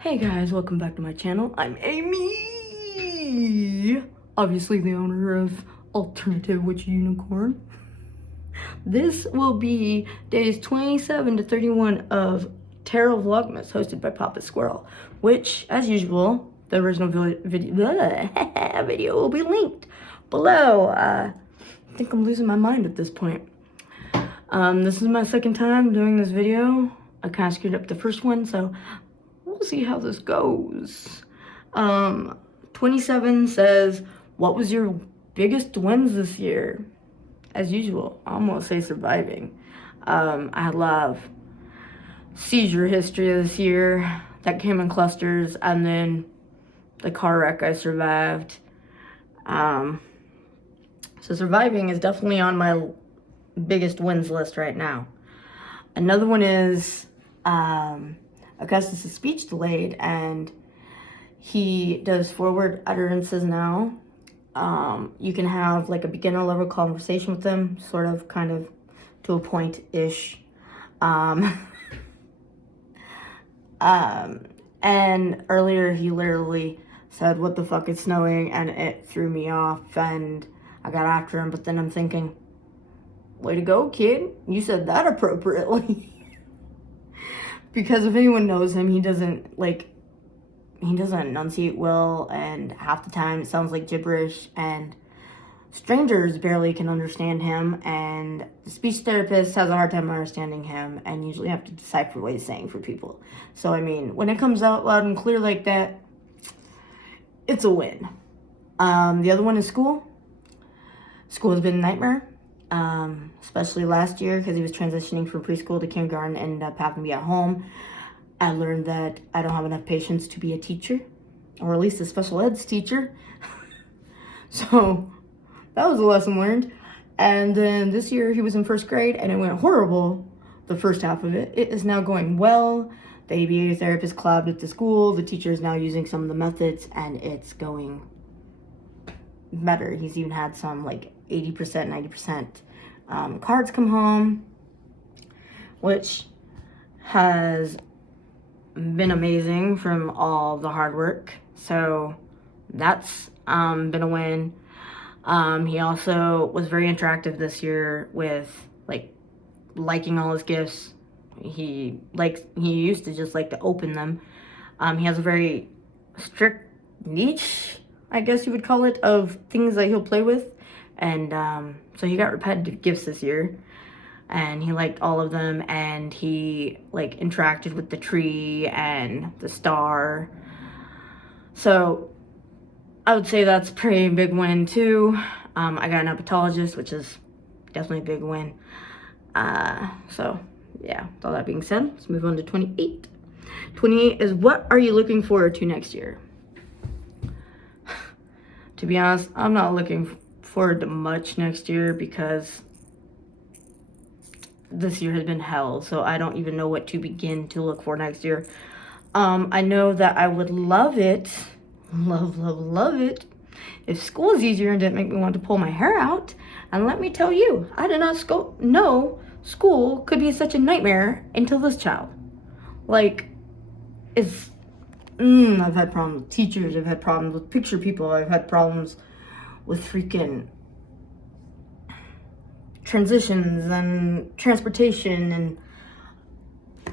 Hey guys, welcome back to my channel. I'm Amy, obviously the owner of Alternative Witch Unicorn. This will be days 27 to 31 of Tarot Vlogmas, hosted by Papa Squirrel, which, as usual, the original video will be linked below. I think I'm losing my mind at this point. This is my second time doing this video. I kind of screwed up the first one, so we'll see how this goes. 27 says, what was your biggest wins this year? As usual, I'm gonna say surviving. I had a lot of seizure history this year that came in clusters, and then the car wreck I survived. So surviving is definitely on my biggest wins list right now. Another one is Augustus' speech delayed, and he does forward utterances now. You can have like a beginner level conversation with him, sort of, kind of, to a point-ish. And earlier he literally said, "What the fuck, it's snowing," and it threw me off, and I got after him, but then I'm thinking, way to go, kid. You said that appropriately. Because if anyone knows him, he doesn't enunciate well, and half the time it sounds like gibberish, and strangers barely can understand him, and the speech therapist has a hard time understanding him, and usually have to decipher what he's saying for people. So, I mean, when it comes out loud and clear like that, it's a win. The other one is school. School has been a nightmare. Especially last year, because he was transitioning from preschool to kindergarten and ended up having to be at home. I learned that I don't have enough patience to be a teacher, or at least a special eds teacher. So that was a lesson learned. And then this year he was in first grade, and it went horrible the first half of it. It is now going well. The ABA therapist collabed with the school. The teacher is now using some of the methods, and it's going better. He's even had some like 80%, 90% cards come home, which has been amazing from all the hard work. So that's been a win. He also was very interactive this year with liking all his gifts. He used to just like to open them. He has a very strict niche, I guess you would call it, of things that he'll play with. And so he got repetitive gifts this year, and he liked all of them, and he interacted with the tree and the star. So I would say that's a pretty big win too. I got an epileptologist, which is definitely a big win. So yeah, with all that being said, let's move on to 28. 28 is, what are you looking forward to next year? To be honest, I'm not looking forward to much next year, because this year has been hell, so I don't even know what to begin to look for next year. I know that I would love it, love it, if school was easier and didn't make me want to pull my hair out. And let me tell you, I did not know school could be such a nightmare until this child. I've had problems with teachers, I've had problems with picture people, I've had problems with freaking transitions and transportation, and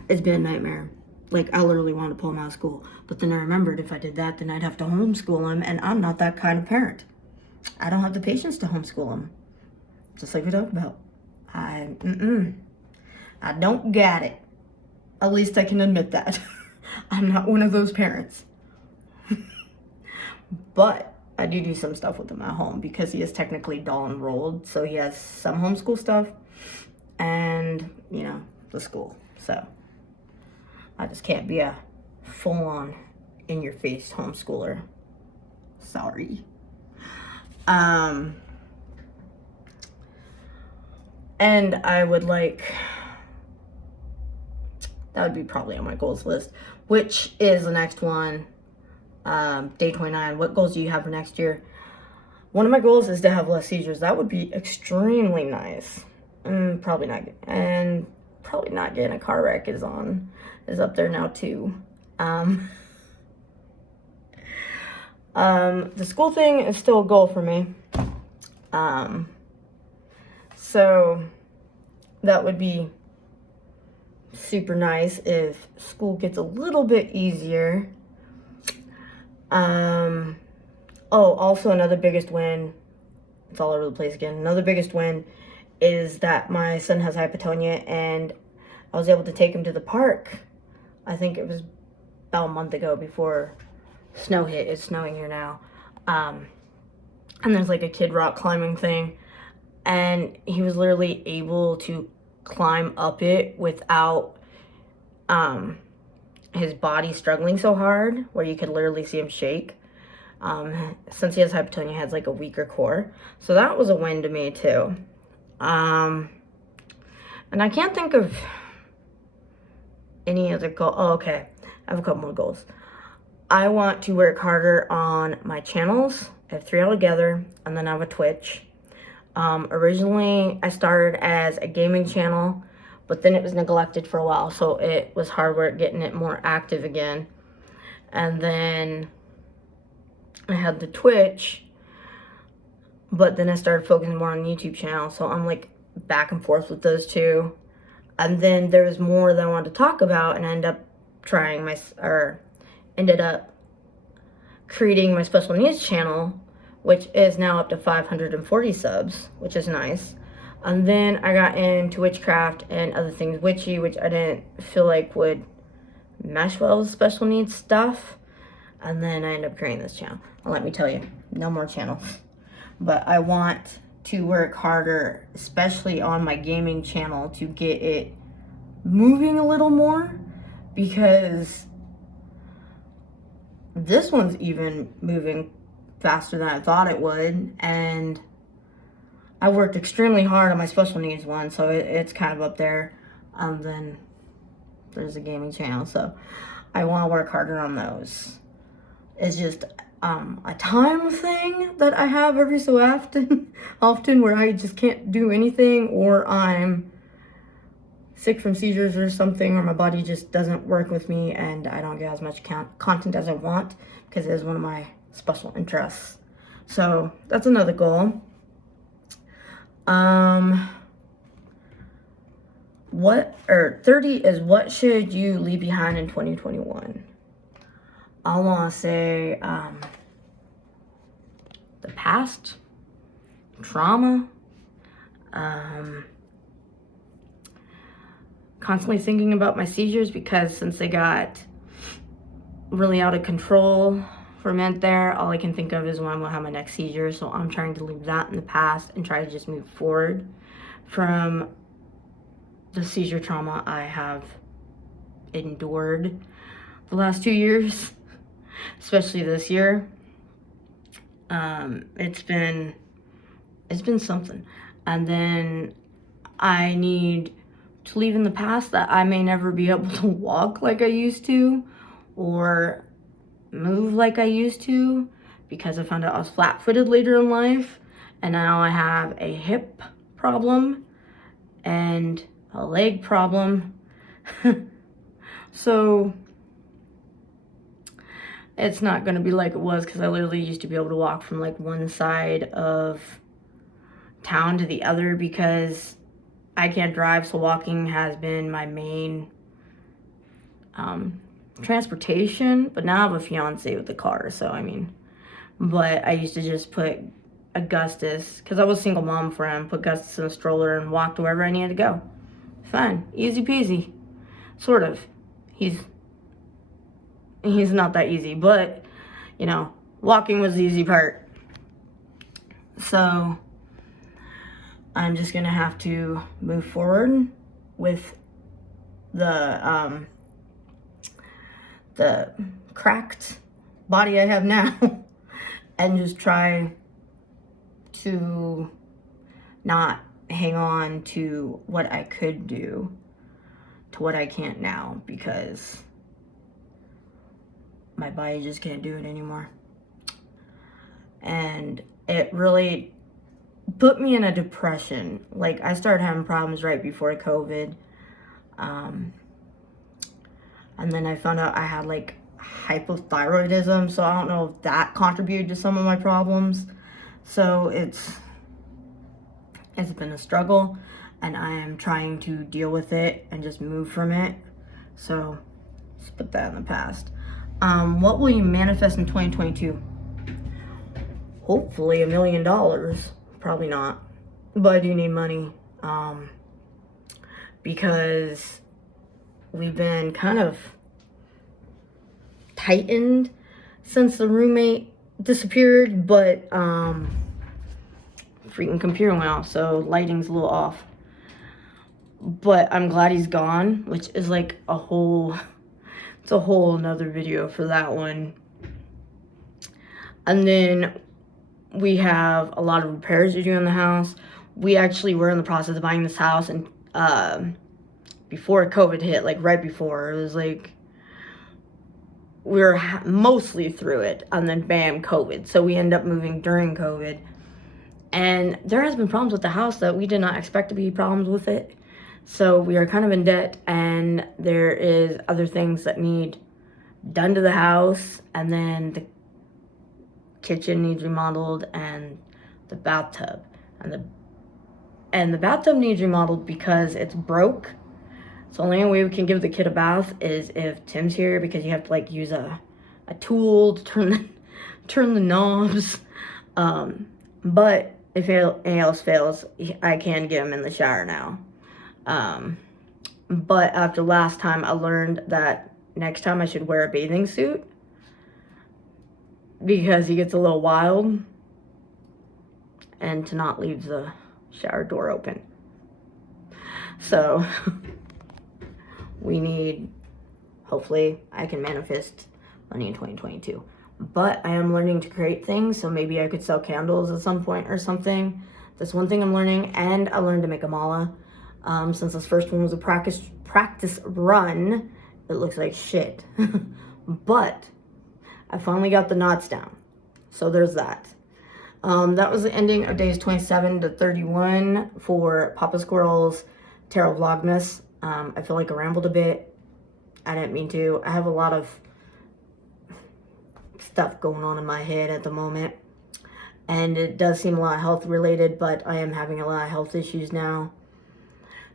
it's been a nightmare. I literally wanted to pull him out of school, but then I remembered if I did that, then I'd have to homeschool him, and I'm not that kind of parent. I don't have the patience to homeschool him, just like we talked about. I don't got it. At least I can admit that. I'm not one of those parents. But I do some stuff with him at home, because he is technically dual enrolled, so he has some homeschool stuff and, the school. So I just can't be a full-on, in-your-face homeschooler. Sorry. And I would that would be probably on my goals list, which is the next one. Day 29, what goals do you have for next year? One of my goals is to have less seizures. That would be extremely nice. Probably not getting a car wreck is up there now too. The school thing is still a goal for me. So that would be super nice if school gets a little bit easier. Also another biggest win, it's all over the place again. Another biggest win is that my son has hypotonia, and I was able to take him to the park. I think it was about a month ago before snow hit. It's snowing here now. And there's like a kid rock climbing thing, and he was literally able to climb up it without his body struggling so hard, where you could literally see him shake. Since he has hypotonia, he has like a weaker core. So that was a win to me too. And I can't think of any other goal. Oh, okay. I have a couple more goals. I want to work harder on my channels. I have 3 altogether, and then I have a Twitch. Originally, I started as a gaming channel, but then it was neglected for a while, so it was hard work getting it more active again. And then I had the Twitch, but then I started focusing more on the YouTube channel, so I'm like back and forth with those two. And then there was more that I wanted to talk about, and I ended up creating my special needs channel, which is now up to 540 subs, which is nice. And then I got into witchcraft and other things witchy, which I didn't feel like would mesh well with special needs stuff. And then I ended up creating this channel. And let me tell you, no more channels. But I want to work harder, especially on my gaming channel, to get it moving a little more, because this one's even moving faster than I thought it would, and I worked extremely hard on my special needs one, so it's kind of up there. Then there's a gaming channel, so I want to work harder on those. It's just a time thing that I have every so often where I just can't do anything, or I'm sick from seizures or something, or my body just doesn't work with me and I don't get as much content as I want, because it is one of my special interests. So that's another goal. 30 is, what should you leave behind in 2021? I want to say the past, trauma, constantly thinking about my seizures, because since they got really out of control for a minute there, all I can think of is when I'm gonna have my next seizure. So I'm trying to leave that in the past and try to just move forward from the seizure trauma I have endured the last 2 years, especially this year. It's been something. And then I need to leave in the past that I may never be able to walk like I used to, or move like I used to, because I found out I was flat-footed later in life, and now I have a hip problem and a leg problem. So it's not going to be like it was, because I literally used to be able to walk from like one side of town to the other, because I can't drive, so walking has been my main transportation. But now I have a fiance with a car, so I mean, but I used to just put Augustus, because I was a single mom for him, put Augustus in a stroller and walked wherever I needed to go. Fine, easy peasy, sort of. He's not that easy, but you know, walking was the easy part. So I'm just gonna have to move forward with the cracked body I have now and just try to not hang on to what I could do to what I can't now, because my body just can't do it anymore. And it really put me in a depression. Like, I started having problems right before COVID. And then I found out I had like hypothyroidism, so I don't know if that contributed to some of my problems. So it's been a struggle, and I am trying to deal with it and just move from it. So let's put that in the past. What will you manifest in 2022? Hopefully $1 million. Probably not, but I do need money, because we've been kind of tightened since the roommate disappeared, but freaking computer went off, so lighting's a little off. But I'm glad he's gone, which is like it's a whole another video for that one. And then we have a lot of repairs to do in the house. We actually were in the process of buying this house, and before COVID hit, like right before, it was like we were mostly through it, and then bam, COVID. So we ended up moving during COVID, and there has been problems with the house that we did not expect to be problems with it. So we are kind of in debt, and there is other things that need done to the house, and then the kitchen needs remodeled, and the bathtub, and the bathtub needs remodeled because it's broke. So the only way we can give the kid a bath is if Tim's here, because you have to like use a tool to turn the knobs. But if anything else fails, I can get him in the shower now. But after last time, I learned that next time I should wear a bathing suit, because he gets a little wild, and to not leave the shower door open. So we need, hopefully I can manifest money in 2022. But I am learning to create things, so maybe I could sell candles at some point or something. That's one thing I'm learning. And I learned to make a mala. Since this first one was a practice run, it looks like shit. But I finally got the knots down. So there's that. That was the ending of days 27 to 31 for Papa Squirrel's Tarot Vlogmas. I feel like I rambled a bit. I didn't mean to. I have a lot of stuff going on in my head at the moment. And it does seem a lot health related, but I am having a lot of health issues now.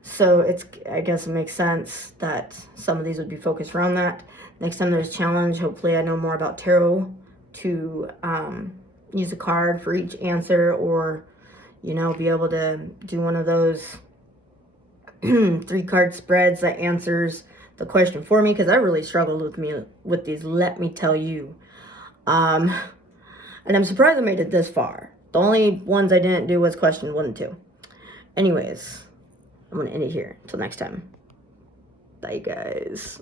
So I guess it makes sense that some of these would be focused around that. Next time there's a challenge, hopefully I know more about tarot to use a card for each answer, or, you know, be able to do one of those 3-card spreads that answers the question for me, because I really struggled with these, let me tell you. And I'm surprised I made it this far. The only ones I didn't do was question 1 and 2. Anyways, I'm going to end it here. Until next time. Bye, guys.